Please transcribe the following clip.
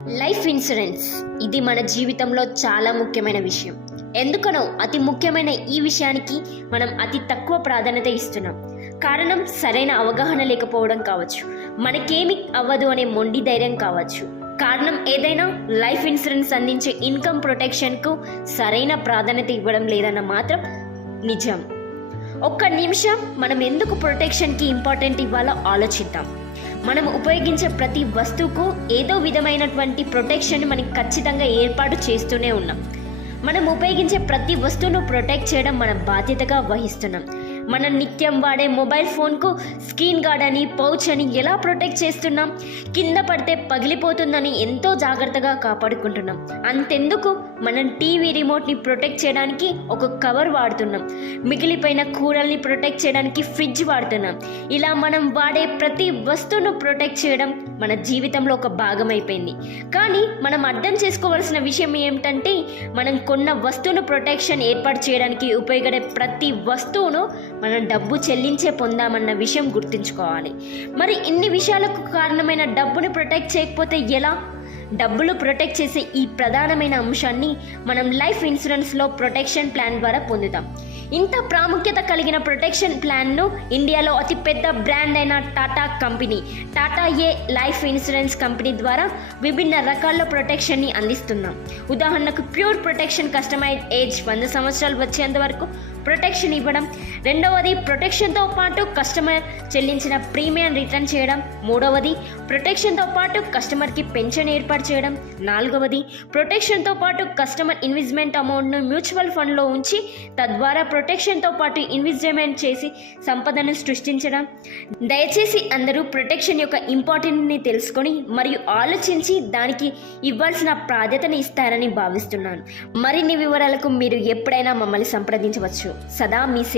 Life insurance ఇది మన జీవితంలో చాలా ముఖ్యమైన విషయం. ఎందుకనో అతి ముఖ్యమైన ఈ విషయానికి మనం అతి తక్కువ ప్రాధాన్యత ఇస్తున్నాం. కారణం సరైన అవగాహన లేకపోవడం కావచ్చు, మనకేమి అవ్వదు అనే మొండి ధైర్యం కావచ్చు. కారణం ఏదైనా లైఫ్ ఇన్సూరెన్స్ అందించే ఇన్కమ్ ప్రొటెక్షన్కు సరైన ప్రాధాన్యత ఇవ్వడం లేదన్న మాత్రం నిజం. ఒక్క నిమిషం మనం ఎందుకు ప్రొటెక్షన్కి ఇంపార్టెంట్ ఇవ్వాలో ఆలోచిద్దాం. మనం ఉపయోగించే ప్రతి వస్తువుకు ఏదో విధమైనటువంటి ప్రొటెక్షన్ మనకి ఖచ్చితంగా ఏర్పాటు చేస్తూనే ఉన్నాం. మనం ఉపయోగించే ప్రతి వస్తువును ప్రొటెక్ట్ చేయడం మన బాధ్యతగా వహిస్తున్నాం. మనం నిత్యం వాడే మొబైల్ ఫోన్కు స్క్రీన్ గార్డ్ అని, పౌచ్ అని ఎలా ప్రొటెక్ట్ చేస్తున్నాం? కింద పడితే పగిలిపోతుందని ఎంతో జాగ్రత్తగా కాపాడుకుంటున్నాం. అంతెందుకు మనం టీవీ రిమోట్ని ప్రొటెక్ట్ చేయడానికి ఒక కవర్ వాడుతున్నాం. మిగిలిపోయిన కూరల్ని ప్రొటెక్ట్ చేయడానికి ఫ్రిడ్జ్ వాడుతున్నాం. ఇలా మనం వాడే ప్రతి వస్తువును ప్రొటెక్ట్ చేయడం మన జీవితంలో ఒక భాగం అయిపోయింది. కానీ మనం అర్థం చేసుకోవాల్సిన విషయం ఏమిటంటే, మనం కొన్న వస్తువును ప్రొటెక్షన్ ఏర్పాటు చేయడానికి ఉపయోగపడే ప్రతి వస్తువును మనం డబ్బు చెల్లించే పొందామన్న విషయం గుర్తుంచుకోవాలి. మరి ఇన్ని విషయాలకు కారణమైన డబ్బుని ప్రొటెక్ట్ చేయకపోతే ఎలా? డబ్బులు ప్రొటెక్ట్ చేసే ఈ ప్రధానమైన అంశాన్ని మనం లైఫ్ ఇన్సూరెన్స్లో ప్రొటెక్షన్ ప్లాన్ ద్వారా పొందుతాం. ఇంత ప్రాముఖ్యత కలిగిన ప్రొటెక్షన్ ప్లాన్ను ఇండియాలో అతిపెద్ద బ్రాండ్ అయిన టాటా కంపెనీ, టాటా ఏ లైఫ్ ఇన్సూరెన్స్ కంపెనీ ద్వారా విభిన్న రకాల ప్రొటెక్షన్ని అందిస్తున్నాం. ఉదాహరణకు ప్యూర్ ప్రొటెక్షన్, కస్టమైజ్ ఏజ్ 100 సంవత్సరాలు వచ్చేంత వరకు ప్రొటెక్షన్ ఇవ్వడం. రెండవది, ప్రొటెక్షన్తో పాటు కస్టమర్ చెల్లించిన ప్రీమియం రిటర్న్ చేయడం. మూడవది, ప్రొటెక్షన్తో పాటు కస్టమర్కి పెన్షన్ ఏర్పాటు చేయడం. నాలుగవది, ప్రొటెక్షన్తో పాటు కస్టమర్ ఇన్వెస్ట్మెంట్ అమౌంట్ను మ్యూచువల్ ఫండ్లో ఉంచి తద్వారా ప్రొటెక్షన్తో పాటు ఇన్వెస్ట్మెంట్ చేసి సంపదను సృష్టించడం. దయచేసి అందరూ ప్రొటెక్షన్ యొక్క ఇంపార్టెంట్ని తెలుసుకొని మరియు ఆలోచించి దానికి ఇవ్వాల్సిన ప్రాధాన్యతని ఇస్తారని భావిస్తున్నాను. మరిన్ని వివరాలకు మీరు ఎప్పుడైనా మమ్మల్ని సంప్రదించవచ్చు. సదా మీ